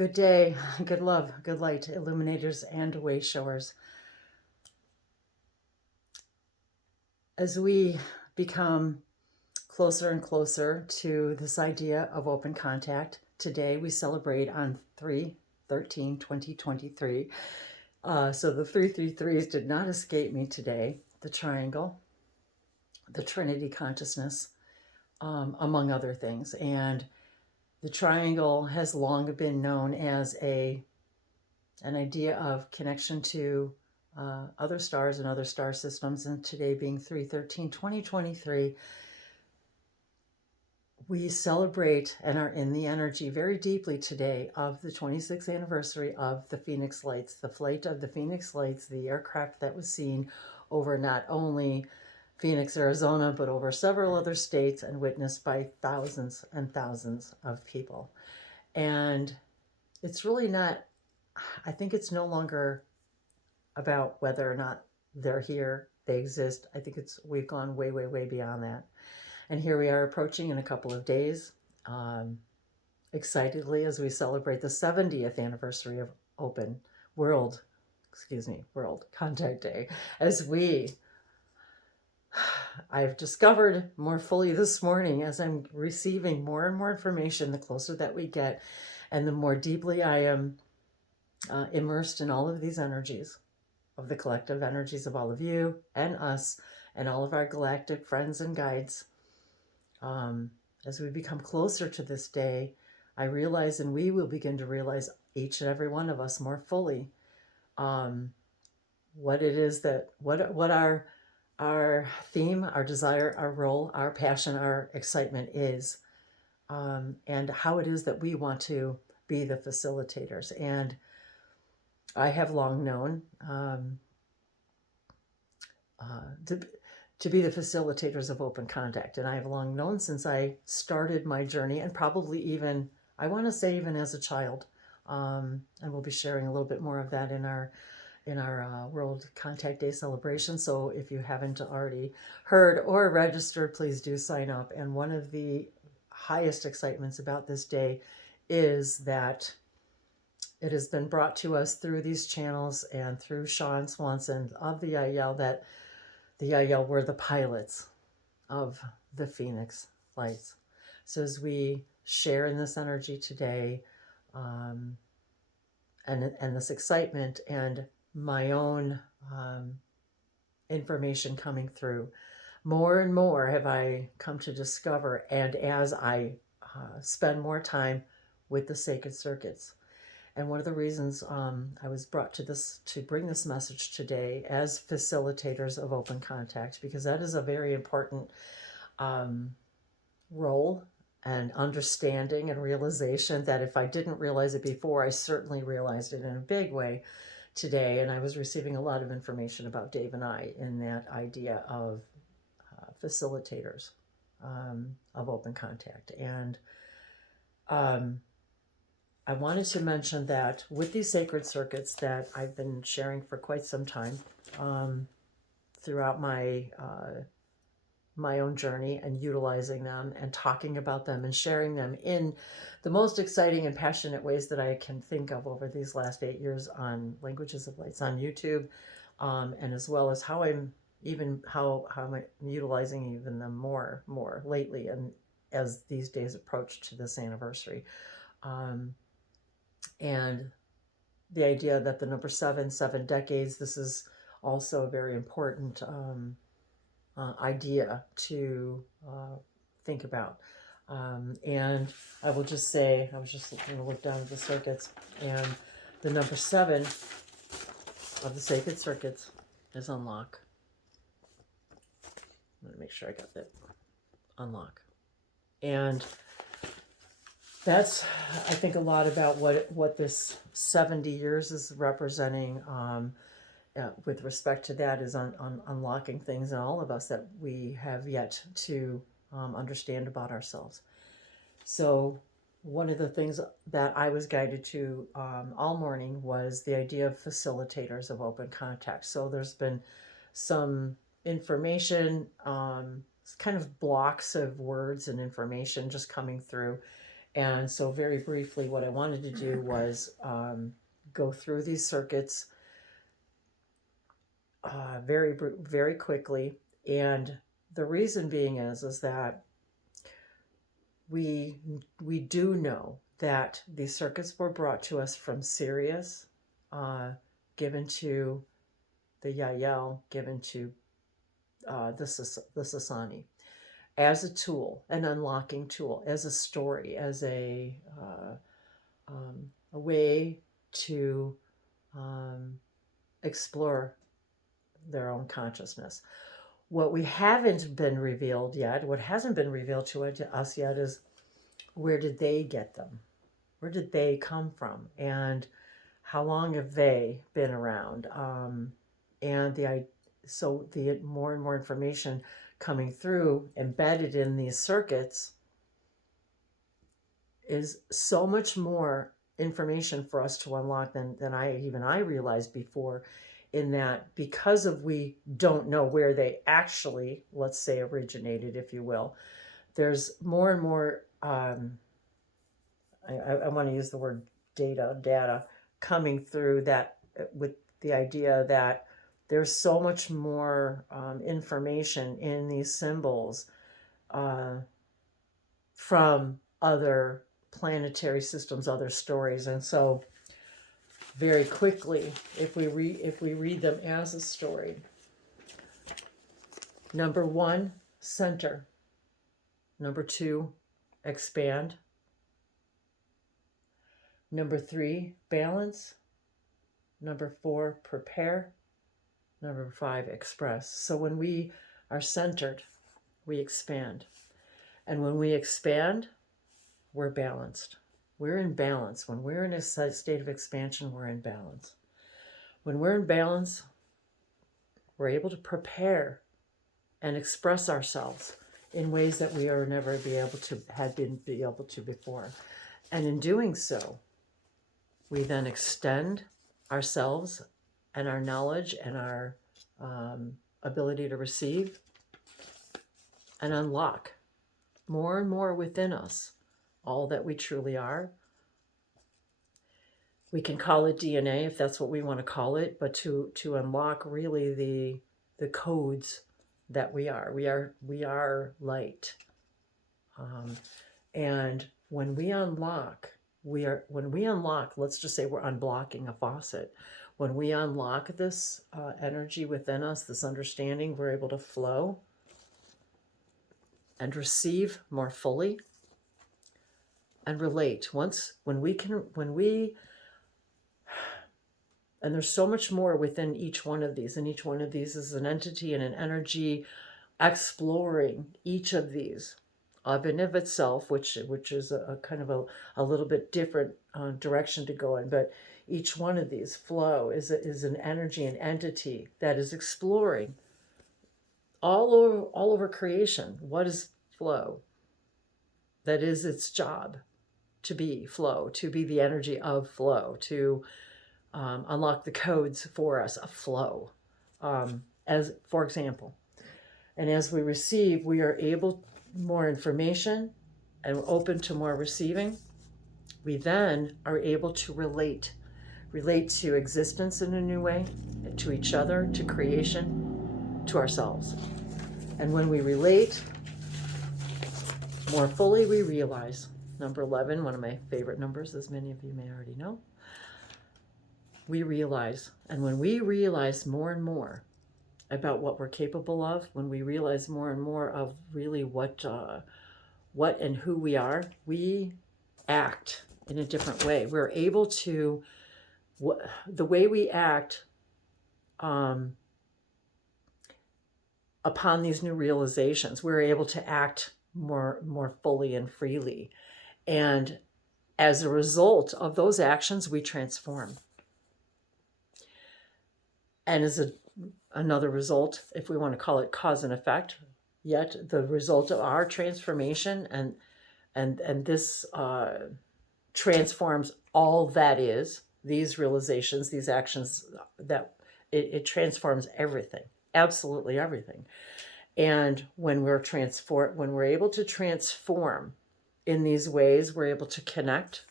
Good day, good love, good light, illuminators and way showers. As we become closer and closer to this idea of open contact, today we celebrate on 3/13/2023. So the 333s did not escape me today. The triangle, the Trinity consciousness, among other things. And the triangle has long been known as an idea of connection to other stars and other star systems. And today being 3/13/2023, we celebrate and are in the energy very deeply today of the 26th anniversary of the Phoenix Lights, the flight of the Phoenix Lights, the aircraft that was seen over not only Phoenix, Arizona, but over several other states and witnessed by thousands and thousands of people. And it's really not, I think it's no longer about whether or not they're here, they exist. I think we've gone way, way, way beyond that. And here we are approaching in a couple of days, excitedly as we celebrate the 70th anniversary of World Contact Day. I've discovered more fully this morning as I'm receiving more and more information, the closer that we get, and the more deeply I am immersed in all of these energies, of the collective energies of all of you and us and all of our galactic friends and guides. As we become closer to this day, I realize, and we will begin to realize, each and every one of us more fully, what it is what our theme, our desire, our role, our passion, our excitement is, and how it is that we want to be the facilitators. And I have long known to be the facilitators of open contact. And I have long known since I started my journey, and probably even, I want to say even as a child. And we'll be sharing a little bit more of that in our World Contact Day celebration. So if you haven't already heard or registered, please do sign up. And one of the highest excitements about this day is that it has been brought to us through these channels and through Sean Swanson of the Yahyel, that the Yahyel were the pilots of the Phoenix Lights. So as we share in this energy today, and this excitement and my own information coming through, more and more have I come to discover, and as I spend more time with the sacred circuits. And one of the reasons I was brought to bring this message today as facilitators of open contact, because that is a very important role and understanding and realization that if I didn't realize it before, I certainly realized it in a big way today. And I was receiving a lot of information about Dave and I in that idea of facilitators of open contact. And I wanted to mention that with these sacred circuits that I've been sharing for quite some time throughout my own journey, and utilizing them and talking about them and sharing them in the most exciting and passionate ways that I can think of over these last 8 years on Languages of Lights on YouTube, and as well as how I'm utilizing even them more lately, and as these days approach to this anniversary. And the idea that the number 7 decades, this is also a very important idea to think about. And I will just say, I was just going to look down at the circuits, and the number 7 of the sacred circuits is unlock. I'm going to make sure I got that. Unlock. And that's, I think, a lot about what this 70 years is representing with respect to that, is on unlocking things in all of us that we have yet to understand about ourselves. So one of the things that I was guided to all morning was the idea of facilitators of open contact. So there's been some information, kind of blocks of words and information just coming through. And so very briefly, what I wanted to do was go through these circuits very quickly. And the reason being is that we do know that these circuits were brought to us from Sirius, given to the Yahyel, given to the Sassani, as a tool, an unlocking tool, as a story, as a way to explore their own consciousness. What we haven't been revealed yet, what hasn't been revealed to us yet, is where did they get them? Where did they come from? And how long have they been around? And so the more and more information coming through, embedded in these circuits, is so much more information for us to unlock than I realized before, in that because of we don't know where they actually, let's say, originated, if you will, there's more and more, I want to use the word data coming through, that with the idea that there's so much more information in these symbols from other planetary systems, other stories. And so very quickly, if we read them as a story, number 1, center. Number 2, expand. Number 3, balance. Number 4, prepare. Number 5, express. So when we are centered, we expand. And when we expand, we're balanced. We're in balance. When we're in a state of expansion, we're in balance. When we're in balance, we're able to prepare and express ourselves in ways that we are never be able to before. And in doing so, we then extend ourselves and our knowledge and our ability to receive and unlock more and more within us all that we truly are. We can call it DNA if that's what we want to call it, but to unlock really the codes that we are. We are light. And when we unlock, let's just say we're unblocking a faucet. When we unlock this energy within us, this understanding, we're able to flow and receive more fully and relate. And there's so much more within each one of these, and each one of these is an entity and an energy exploring each of these of and of itself, which is a kind of a little bit different direction to go in. But each one of these flow is an energy, an entity that is exploring all over creation. What is flow? That is its job, to be flow, to be the energy of flow, to unlock the codes for us of flow. As for example, and as we receive, we are able more information and open to more receiving. We then are able to relate to existence in a new way, to each other, to creation, to ourselves. And when we relate more fully, we realize, number 11, one of my favorite numbers, as many of you may already know, we realize. And when we realize more and more about what we're capable of, when we realize more and more of really what and who we are, we act in a different way. We're able to, the way we act upon these new realizations, we're able to act more fully and freely. And as a result of those actions, we transform. And as another result, if we want to call it cause and effect, yet the result of our transformation and this transforms all that is, these realizations, these actions, that it transforms everything, absolutely everything. And when we're able to transform in these ways, we're able to connect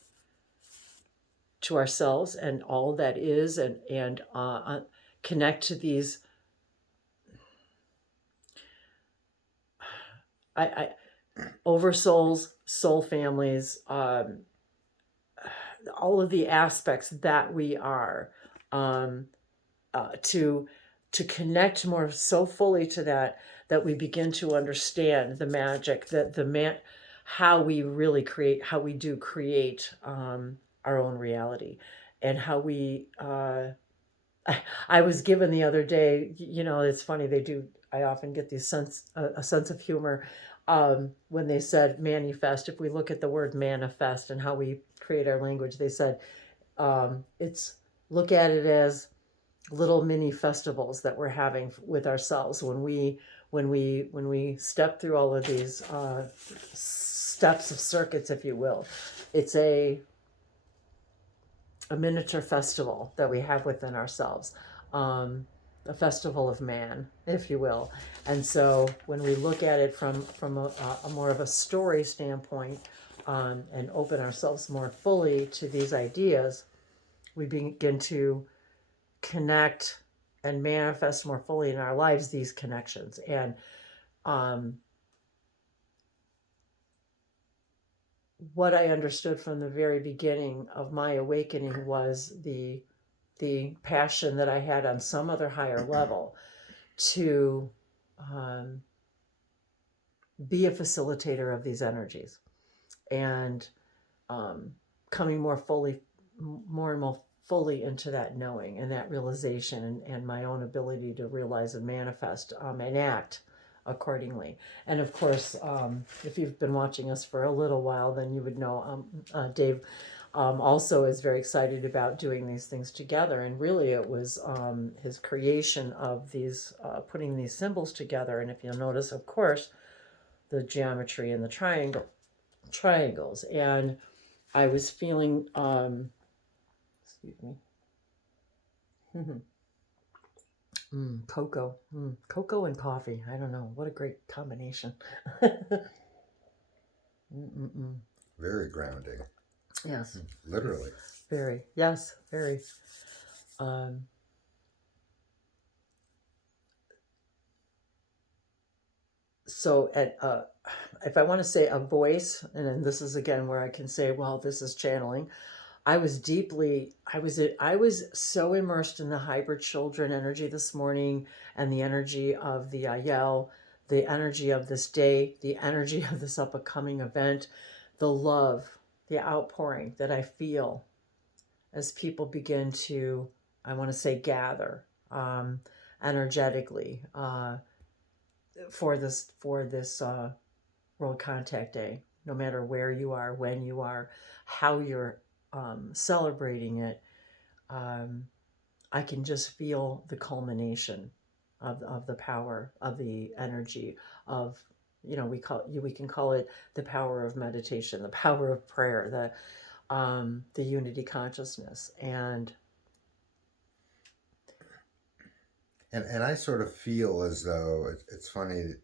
to ourselves and all that is, and connect to these. I oversouls, soul families, all of the aspects that we are, um, to connect more so fully to that we begin to understand the magic, that how we really create, how we do create our own reality, and how we. I was given the other day. It's funny, they do. I often get these a sense of humor when they said manifest. If we look at the word manifest and how we create our language, they said it's look at it as little mini festivals that we're having with ourselves when we step through all of these steps of circuits, if you will. It's a miniature festival that we have within ourselves, a festival of man, if you will. And so when we look at it from a more of a story standpoint, and open ourselves more fully to these ideas, we begin to connect and manifest more fully in our lives these connections. And what I understood from the very beginning of my awakening was the passion that I had on some other higher level to be a facilitator of these energies, and coming more and more fully into that knowing and that realization, and my own ability to realize and manifest and act accordingly. And of course, if you've been watching us for a little while, then you would know Dave also is very excited about doing these things together. And really it was his creation of these, putting these symbols together. And if you'll notice, of course, the geometry and the triangles. And I was feeling, excuse me, cocoa and coffee. I don't know, what a great combination. Very grounding. Yes. Literally. Very. Yes. Very. So if I want to say a voice, and then this is again where I can say, well, this is channeling. I was so immersed in the hybrid children energy this morning, and the energy of the Yahyel, the energy of this day, the energy of this upcoming event, the love, the outpouring that I feel as people begin to, I want to say, gather energetically for this World Contact Day. No matter where you are, when you are, how you're celebrating it, I can just feel the culmination of the power of the energy of, we can call it the power of meditation, the power of prayer, the unity consciousness. And I sort of feel as though it's funny.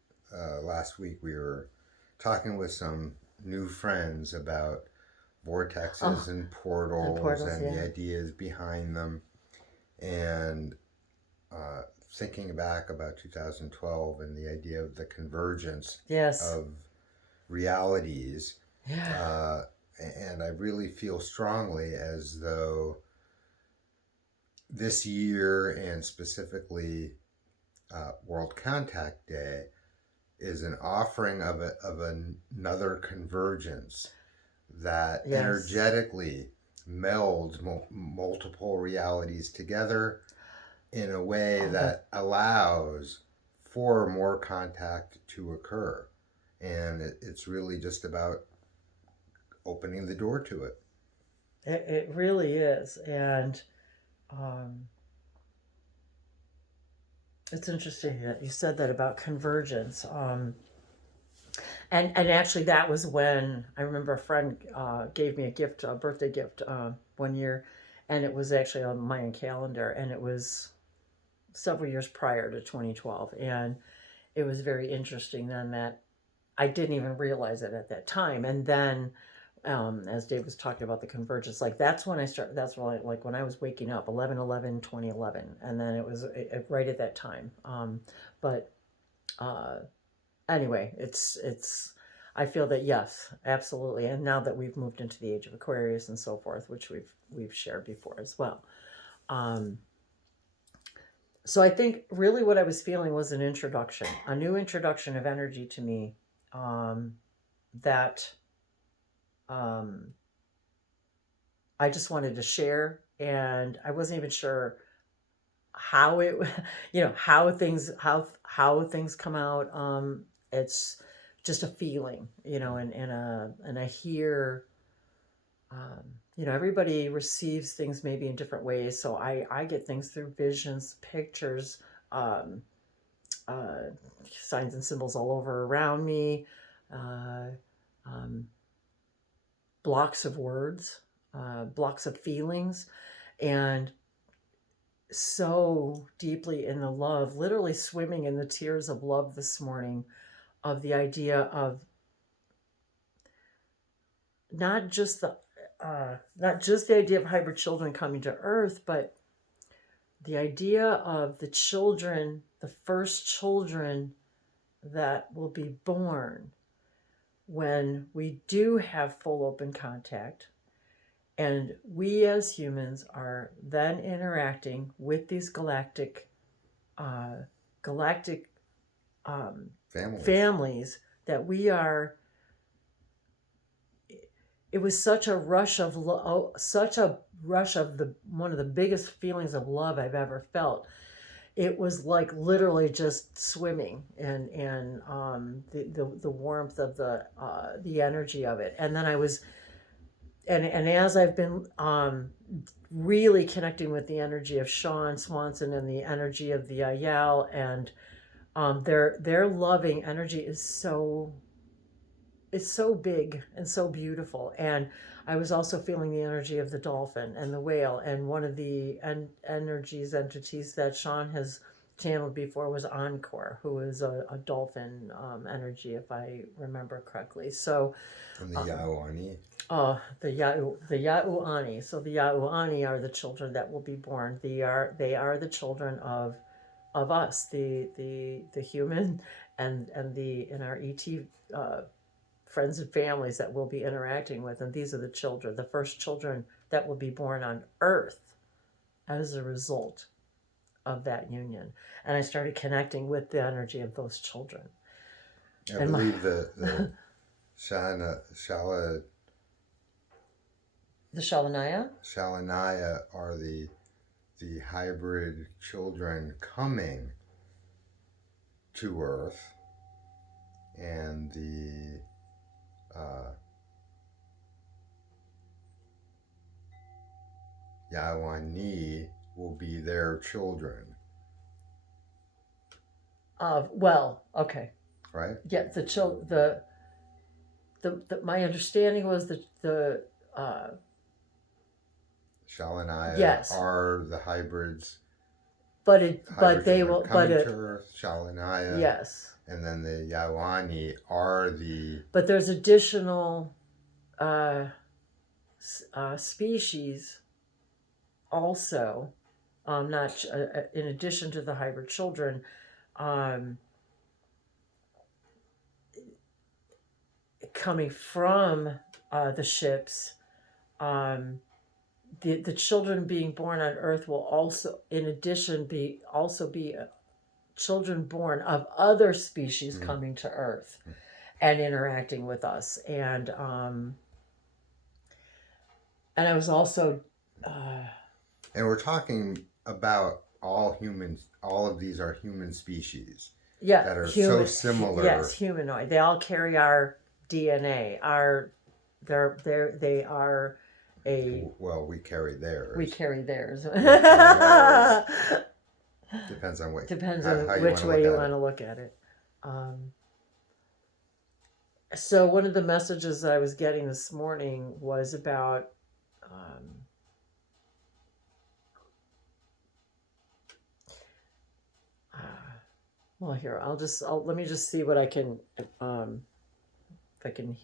Last week we were talking with some new friends about vortexes and portals and the ideas behind them, and thinking back about 2012 and the idea of the convergence of realities. And I really feel strongly as though this year, and specifically World Contact Day, is an offering of another convergence that energetically melds multiple realities together in a way that allows for more contact to occur. And it's really just about opening the door to it. It really is. And it's interesting that you said that about convergence. And actually, that was when I remember a friend gave me a birthday gift one year, and it was actually on my Mayan calendar, and it was several years prior to 2012. And it was very interesting then that I didn't even realize it at that time. And then, as Dave was talking about the convergence, like that's when I started, that's when like when I was waking up, 11/11/2011, and then it was right at that time. But uh, anyway, I feel that yes, absolutely. And now that we've moved into the age of Aquarius and so forth, which we've shared before as well. So I think really what I was feeling was an introduction, a new introduction of energy to me, that I just wanted to share, and I wasn't even sure how it, how things come out. It's just a feeling, and I hear, everybody receives things maybe in different ways. So I get things through visions, pictures, um, uh, signs and symbols all over around me, uh, um, blocks of words, blocks of feelings, and so deeply in the love, literally swimming in the tears of love this morning, of the idea of not just the idea of hybrid children coming to Earth, but the idea of the children, the first children that will be born when we do have full open contact, and we as humans are then interacting with these galactic families that we are. It was such a rush of the one of the biggest feelings of love I've ever felt. It was like literally just swimming and the warmth of the energy of it. And then I was, and as I've been really connecting with the energy of Sean Swanson and the energy of the Yahyel, and their loving energy is so, it's so big and so beautiful. And I was also feeling the energy of the dolphin and the whale. And one of the entities that Sean has channeled before was Encore, who is a dolphin energy, if I remember correctly. So, and the Yahuani. The Yahuani. So the Yahuani are the children that will be born. They are the children of us, the human, and our ET friends and families that we'll be interacting with. And these are the children, the first children that will be born on Earth as a result of that union. And I started connecting with the energy of those children. I believe the Shalanaya are the hybrid children coming to Earth, and the Yawani will be their children. Well, okay. Right? Yeah, the my understanding was that the Shalanaya yes. are the hybrids. But they will coming to Earth, Shalanaya. Yes. And then the Yawani are the. But there's additional species also, not in addition to the hybrid children, coming from the ships. The children being born on Earth will also, in addition, be children born of other species coming to Earth and interacting with us. And I was also and we're talking about all humans. All of these are human species. Yeah, that are so similar. Yes, humanoid. They all carry our DNA. They are a. Well, we carry theirs. We carry theirs. Depends on which way you want to look at it. So one of the messages that I was getting this morning was about well, here let me just see what I can I can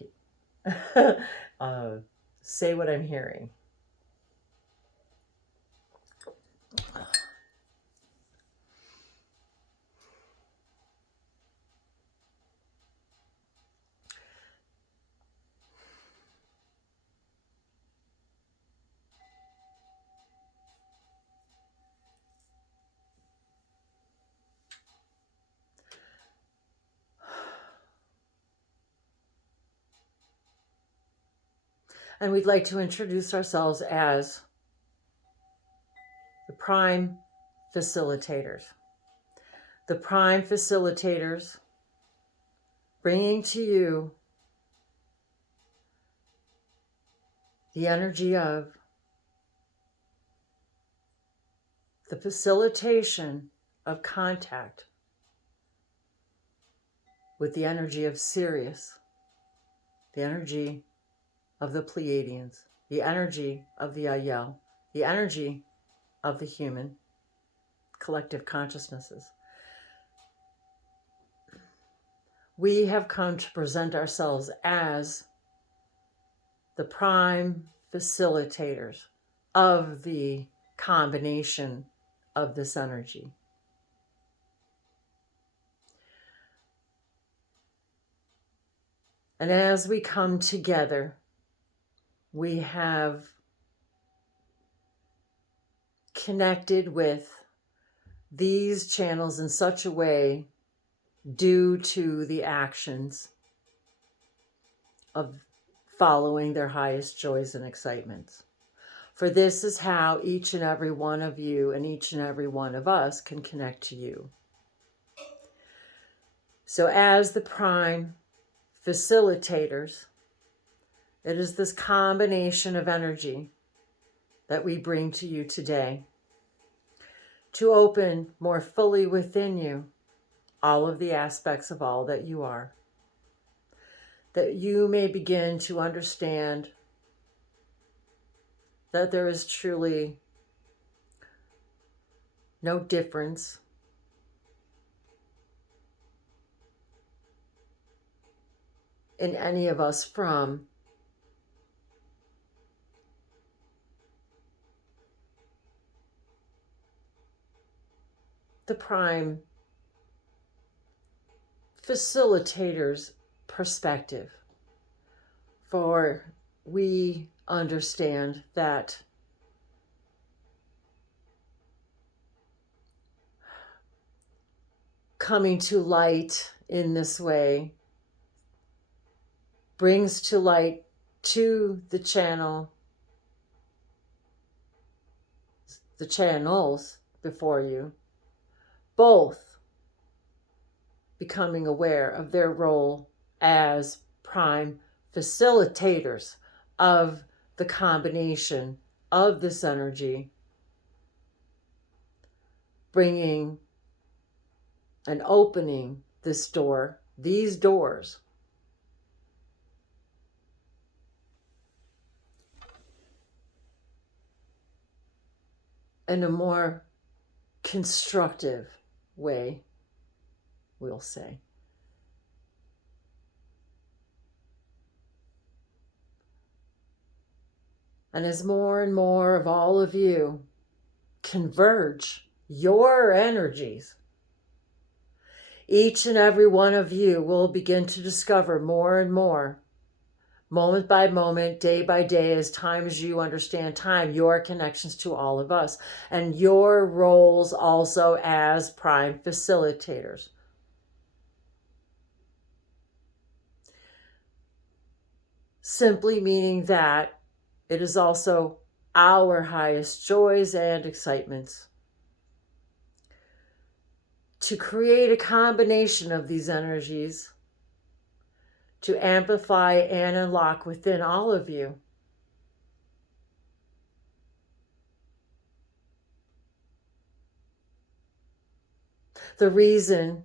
say what I'm hearing. And we'd like to introduce ourselves as the Prime Facilitators. The Prime Facilitators, bringing to you the energy of the facilitation of contact with the energy of Sirius, the energy of the Pleiadians, the energy of the Yahyel, the energy of the human collective consciousnesses. We have come to present ourselves as the prime facilitators of the combination of this energy. And as we come together, we have connected with these channels in such a way due to the actions of following their highest joys and excitements. For this is how each and every one of you and each and every one of us can connect to you. So as the prime facilitators, it is this combination of energy that we bring to you today to open more fully within you all of the aspects of all that you are, that you may begin to understand that there is truly no difference in any of us from the prime facilitator's perspective. For we understand that coming to light in this way brings to light to the channels before you, both becoming aware of their role as prime facilitators of the combination of this energy, bringing and opening this door, these doors, in a more constructive way, we'll say. And as more and more of all of you converge your energies, each and every one of you will begin to discover more and more, moment by moment, day by day, as time as you understand time, your connections to all of us and your roles also as prime facilitators. Simply meaning that it is also our highest joys and excitements to create a combination of these energies to amplify and unlock within all of you the reason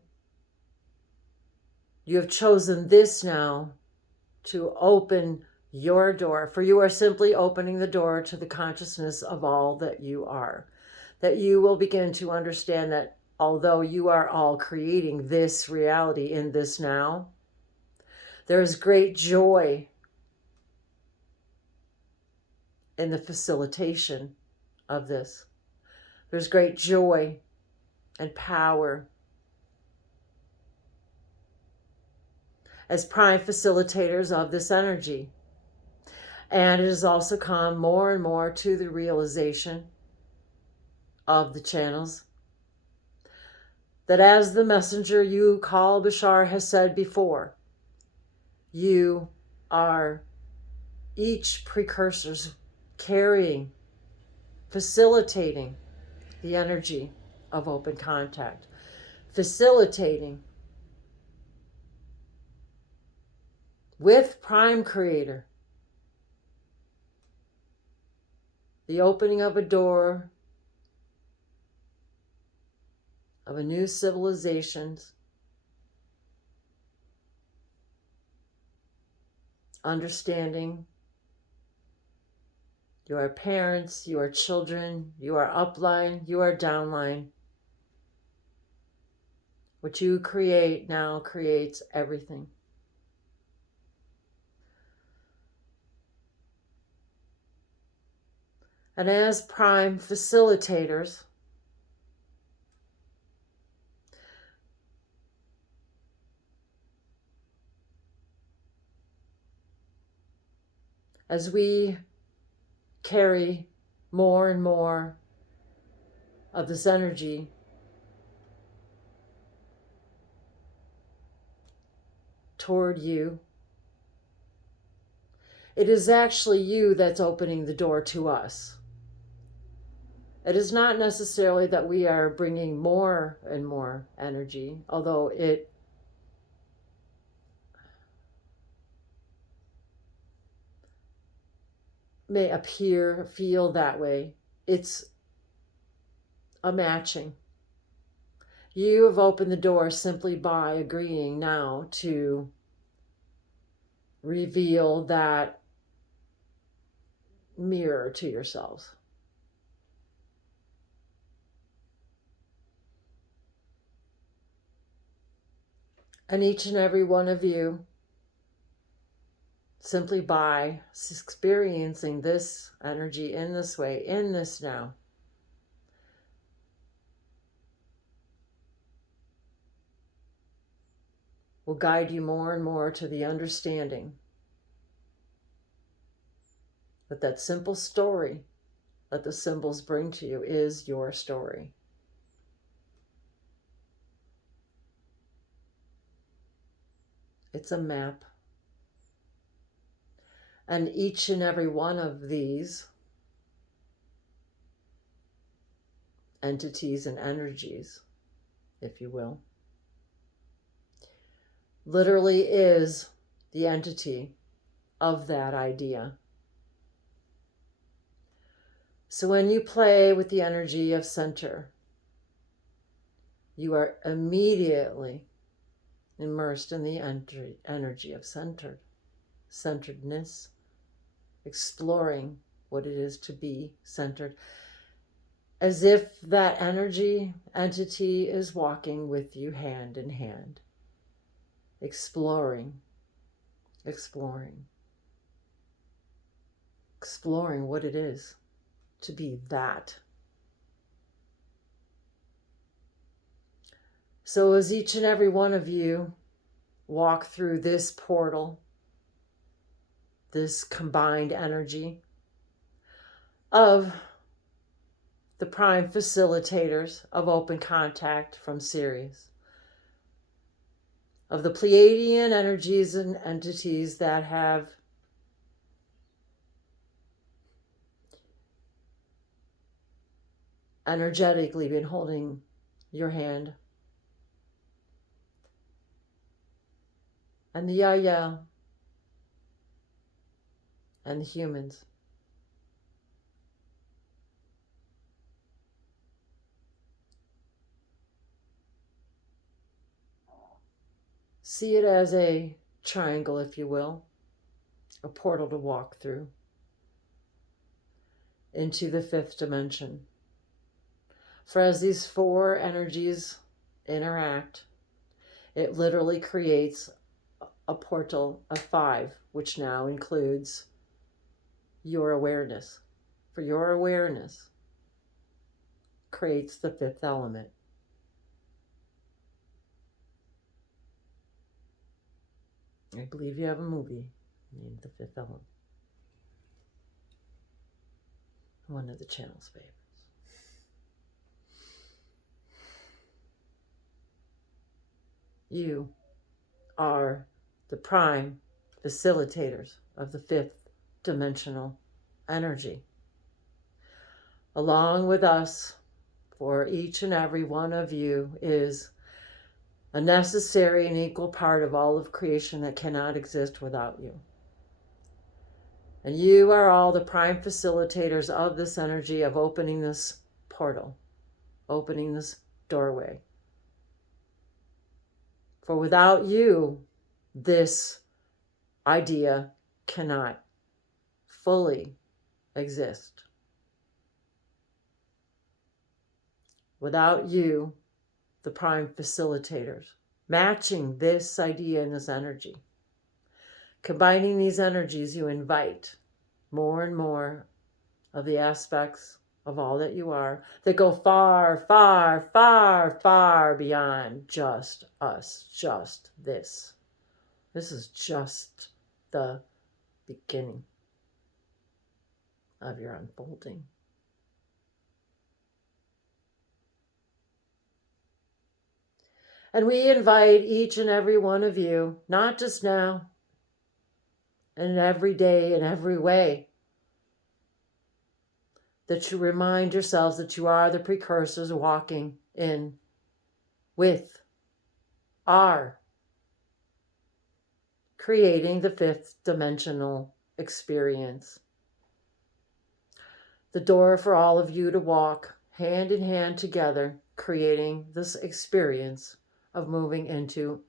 you have chosen this now to open your door, for you are simply opening the door to the consciousness of all that you are, that you will begin to understand that although you are all creating this reality in this now, There is great joy in the facilitation of this. There's great joy and power. As prime facilitators of this energy. And it has also come more and more to the realization of the channels that as the messenger you call Bashar has said before, you are each precursors carrying, facilitating the energy of open contact, facilitating with Prime Creator the opening of a door of a new civilization, understanding you are parents, you are children, you are upline, you are downline. What you create now creates everything. And as prime facilitators, as we carry more and more of this energy toward you, it is actually you that's opening the door to us. It is not necessarily that we are bringing more and more energy, although it may feel that way. It's a matching. You have opened the door simply by agreeing now to reveal that mirror to yourselves. And each and every one of you, simply by experiencing this energy in this way, in this now, will guide you more and more to the understanding that that simple story that the symbols bring to you is your story. It's a map. And each and every one of these entities and energies, if you will, literally is the entity of that idea. So when you play with the energy of center, you are immediately immersed in the energy of centeredness, exploring what it is to be centered, as if that energy entity is walking with you hand in hand, exploring what it is to be that. So as each and every one of you walk through this portal, this combined energy of the prime facilitators of open contact from Sirius, of the Pleiadian energies and entities that have energetically been holding your hand, and the Yahyel and the humans. See it as a triangle, if you will, a portal to walk through into the fifth dimension. For as these four energies interact, it literally creates a portal of 5, which now includes your awareness. For your awareness creates the 5th element. I believe you have a movie named The 5th Element. One of the channel's favorites. You are the prime facilitators of the 5th dimensional energy. Along with us, for each and every one of you is a necessary and equal part of all of creation that cannot exist without you. And you are all the prime facilitators of this energy, of opening this portal, opening this doorway. For without you, this idea cannot fully exist. Without you, the prime facilitators, matching this idea and this energy. Combining these energies, you invite more and more of the aspects of all that you are that go far, far, far, far beyond just us, just this. This is just the beginning of your unfolding. And we invite each and every one of you, not just now, and every day, in every way, that you remind yourselves that you are the precursors walking in with, are creating the 5th dimensional experience. The door for all of you to walk hand in hand together, creating this experience of moving into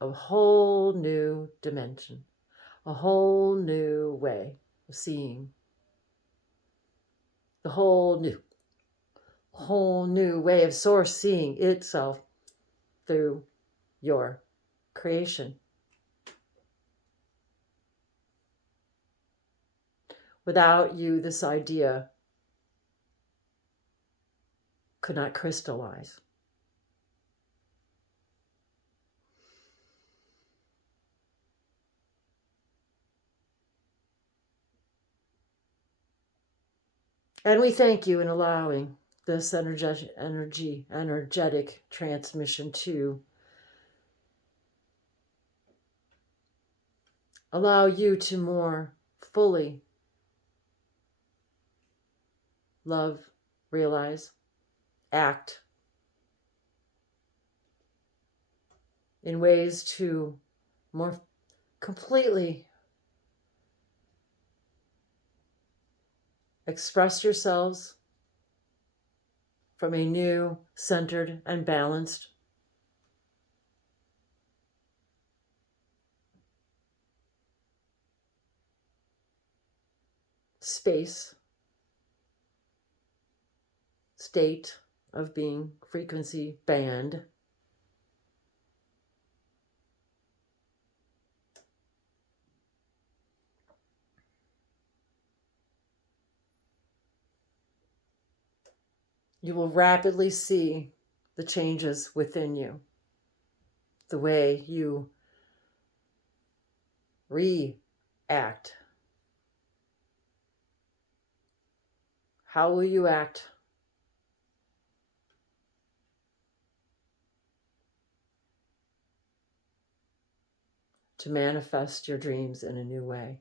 a whole new dimension, a whole new way of seeing, the whole new way of source seeing itself through your creation. Without you, this idea could not crystallize. And we thank you in allowing this energetic transmission to allow you to more fully love, realize, act in ways to more completely express yourselves from a new, centered, and balanced space, state of being, frequency band. You will rapidly see the changes within you, the way you react. How will you act? To manifest your dreams in a new way.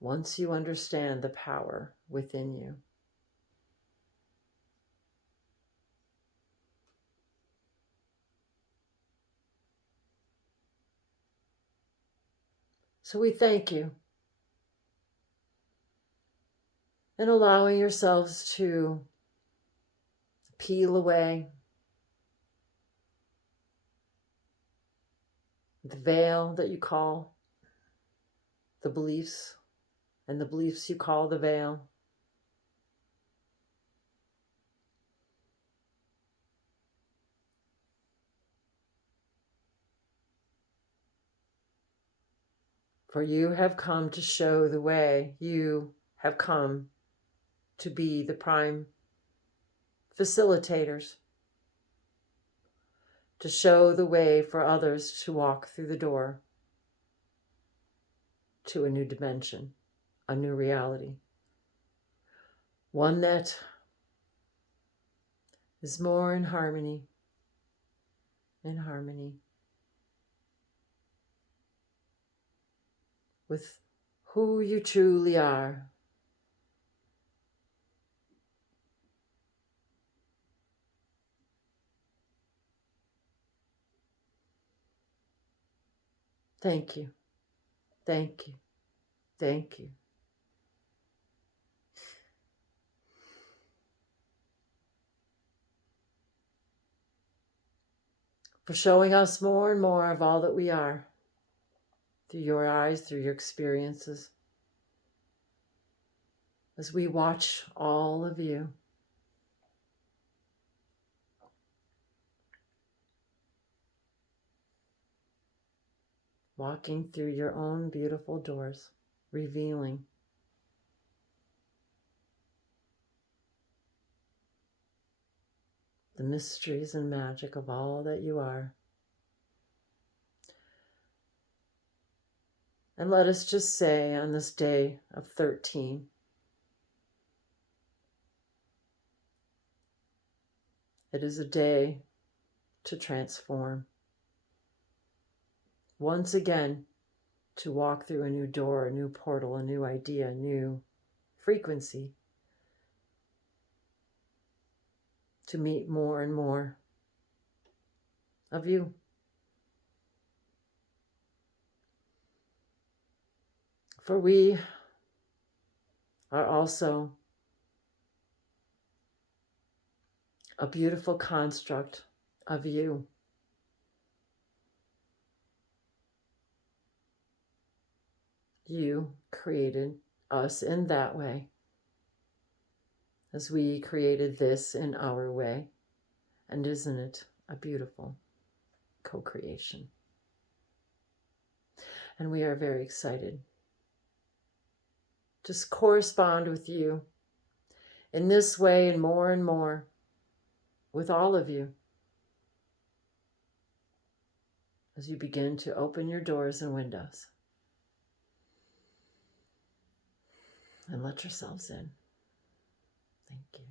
Once you understand the power within you. So we thank you in allowing yourselves to peel away the veil that you call the beliefs, and the beliefs you call the veil. For you have come to show the way. You have come to be the prime facilitators, to show the way for others to walk through the door to a new dimension, a new reality, one that is more in harmony with who you truly are. Thank you. Thank you. Thank you. For showing us more and more of all that we are through your eyes, through your experiences, as we watch all of you walking through your own beautiful doors, revealing the mysteries and magic of all that you are. And let us just say on this day of 13, it is a day to transform. Once again, to walk through a new door, a new portal, a new idea, a new frequency, to meet more and more of you. For we are also a beautiful construct of you. You created us in that way, as we created this in our way. And isn't it a beautiful co-creation? And we are very excited to correspond with you in this way and more with all of you as you begin to open your doors and windows and let yourselves in. Thank you.